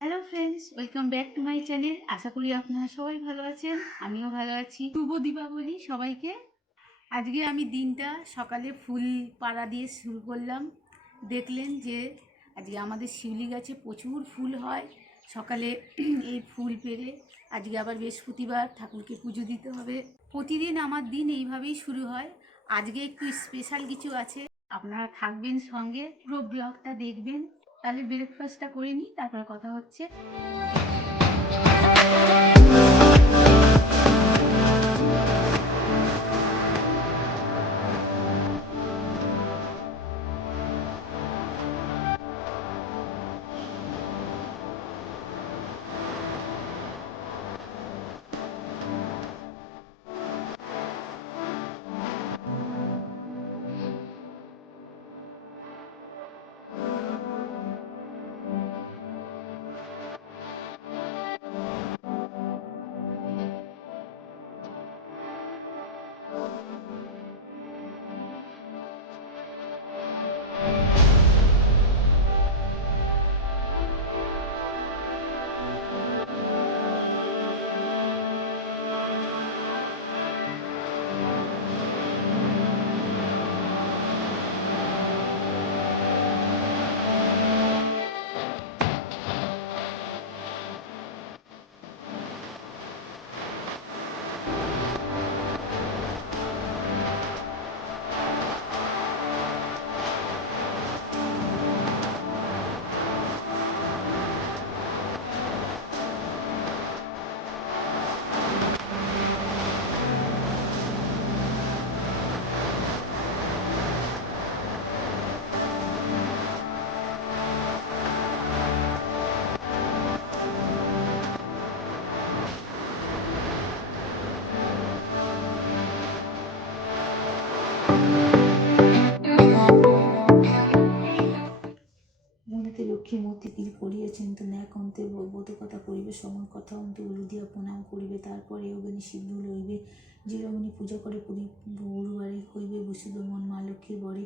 Hello friends, welcome back to my channel. আশা করি আপনারা সবাই ভালো আছেন, আমিও ভালো আছি। শুভ দীপাবলি সবাইকে। আজকে আমি দিনটা সকালে ফুল পাড়া দিয়ে শুরু করলাম। দেখলেন যে আজকে আমাদের শিউলি গাছে প্রচুর ফুল হয়। সকালে এই ফুল পেড়ে আজকে আবার বৃহস্পতিবার, ঠাকুরকে পুজো দিতে হবে। প্রতিদিন আমার দিন এইভাবেই শুরু হয়। আজকে একটু স্পেশাল কিছু আছে, আপনারা থাকবেন সঙ্গে, পুরো ব্লগটা দেখবেন। তাহলে ব্রেকফাস্টটা করে নিই, তারপর কথা হচ্ছে। মনেতে লক্ষ্মী মূর্তি তীর করিয়াছেন, তো ন্যাক অন্তে ব্রত কথা করিবে, সমন কথা অন্তে উলুদিয়া প্রণাম করিবে। তারপরে অগ্নি সিদ্ধ লইবে, যে রমণী পূজা করে গুরুবারে হইবে বসিত মন মা লক্ষ্মীর বরে।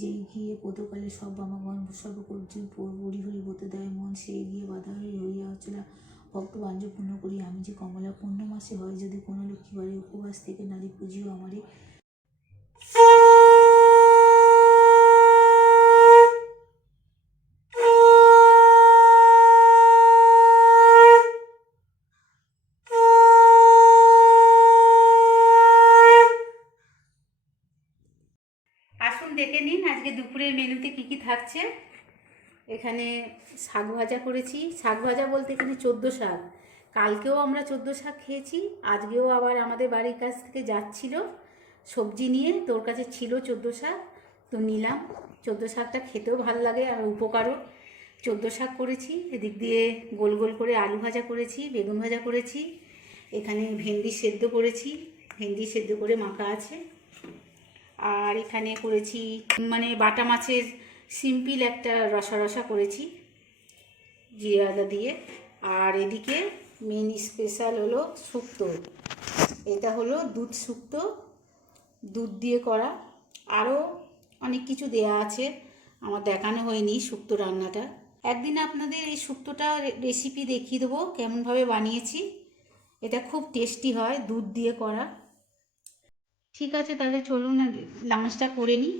যেই গিয়ে পদকালে সব বামাগণ সর্বকর্য হরি হরি বতে দেয় মন, সেই গিয়ে বাধা হইয়া চলা ভক্ত বাঞ্জ পূর্ণ করি আমি যে কমলা। পূর্ণ মাসে হয় যদি কোনো লক্ষ্মীবারে, উপবাস থেকে নারী পুজিও আমারে। আসুন দেখে নিন আজকে দুপুরের মেনুতে কি কি থাকছে। এখানে শাক ভাজা করেছি। শাক ভাজা বলতে এখানে 14 শাক। কালকেও আমরা 14 শাক খেয়েছি, আজকেও আবার আমাদের বাড়ির কাছ থেকে যাচ্ছিল সবজি নিয়ে, তোর কাছে ছিল 14 শাক, তো নিলাম। 14 শাকটা খেতেও ভালো লাগে আর উপকারও। 14 শাক করেছি। এদিক দিয়ে গোল গোল করে আলু ভাজা করেছি, বেগুন ভাজা করেছি। এখানে ভেন্ডি সেদ্ধ করেছি, ভেন্ডি সেদ্ধ করে মাখা আছে। আর এখানে করেছি মানে বাটা মাছের সিম্পল একটা রসা রসা করেছি জিরে আদা দিয়ে। আর এদিকে মেন স্পেশাল হলো শুক্তো। এটা হলো দুধ শুক্তো, দুধ দিয়ে করা। আরও অনেক কিছু দেয়া আছে, আমার দেখানো হয়নি শুক্তো রান্নাটা। একদিন আপনাদের এই শুক্তোটা রেসিপি দেখিয়ে দেবো কেমনভাবে বানিয়েছি। এটা খুব টেস্টি হয় দুধ দিয়ে করা। ঠিক আছে, তাহলে চলুন লাঞ্চটা করে নিই।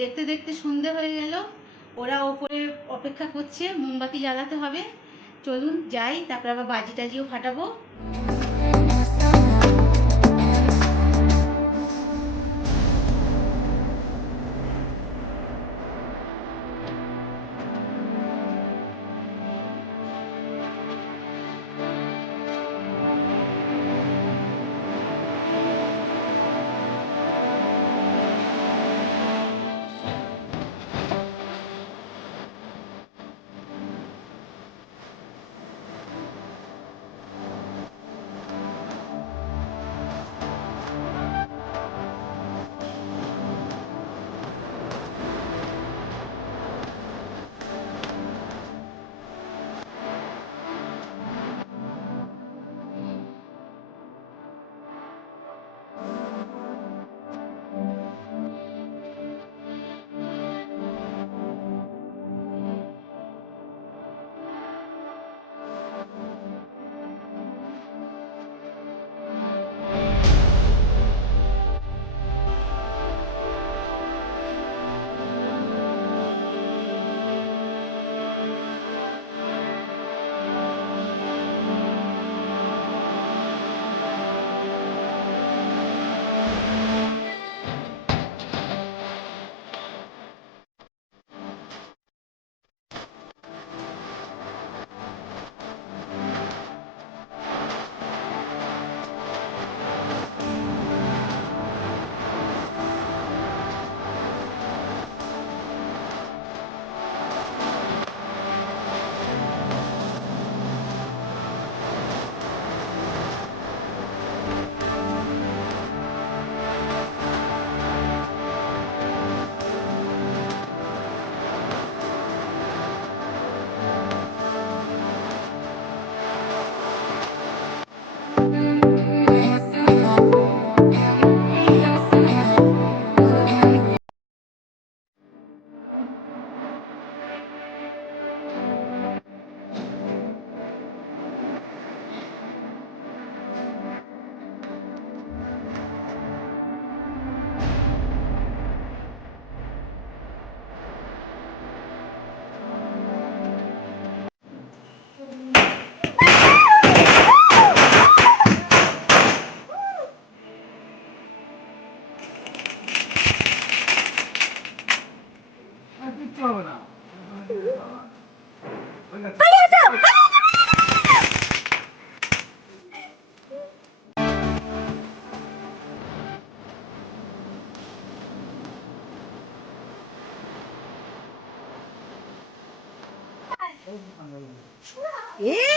দেখতে দেখতে সন্ধে হয়ে গেল, ওরা ওপরে অপেক্ষা করছে, মোমবাতি জ্বালাতে হবে। চলুন যাই, তারপর আবার বাজি টাজিও ফাটাবো।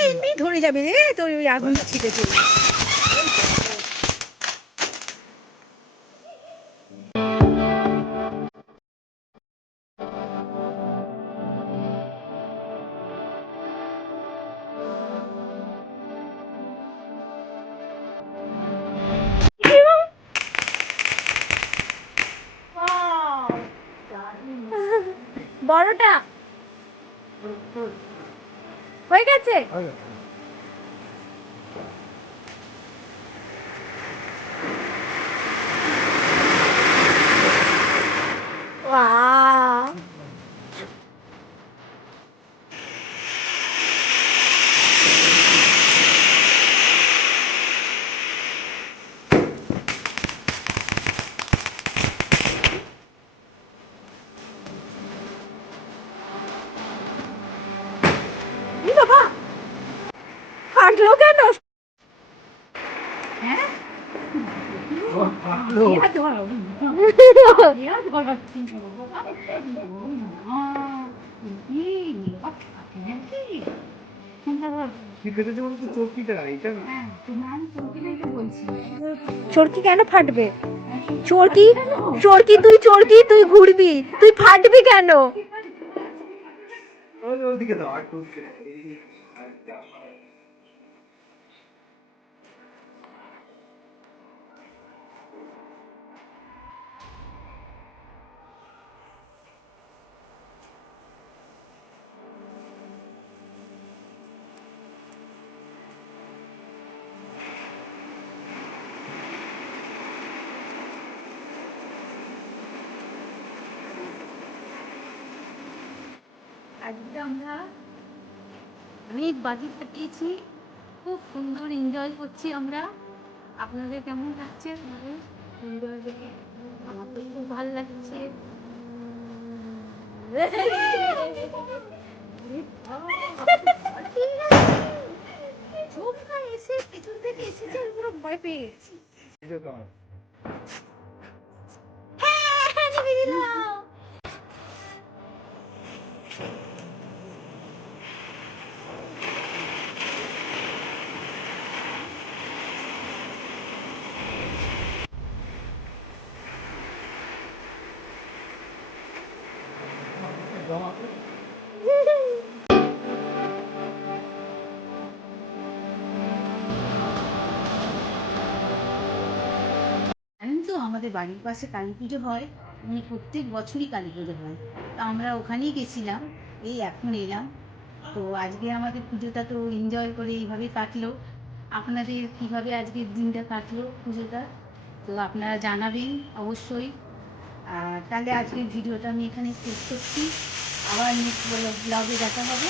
এমনি ধরে যাবে রে তোর ওই আগুনটা ছিটেছে। বড়টা হয়ে গেছে। Wow. এই বাবা ফাটলো কেন? হ্যাঁ চরকি কেন ফাটবে? চরকি চরকি তুই চরকি তুই ঘুরবি, তুই ফাটবি কেন? আজকে আমরা অনেক বাজি ফাটিয়েছি, খুব সুন্দর এনজয় করছি আমরা। আপনাদের কেমন লাগছে? এনজয় দেখে আমার তো খুব ভালো লাগছে। ঝোমকা এসে পেছন থেকে এসেছে, পুরো ভয় পেয়ে গেছি। হ্যাঁ, নিভে দিলাম। জানেন তো আমাদের বাড়ির পাশে কালী পুজো হয়, প্রত্যেক বছরই কালী পুজো হয়। তো আমরা ওখানেই গেছিলাম, এই এখন এলাম। তো আজকে আমাদের পুজোটা তো এনজয় করে এইভাবেই কাটলো। আপনাদের কীভাবে আজকের দিনটা কাটলো পুজোটা, তো আপনারা জানাবেন অবশ্যই। আর তাহলে আজকের ভিডিওটা আমি এখানে শেষ করছি, আবার নেক্সট ব্লগে দেখা হবে।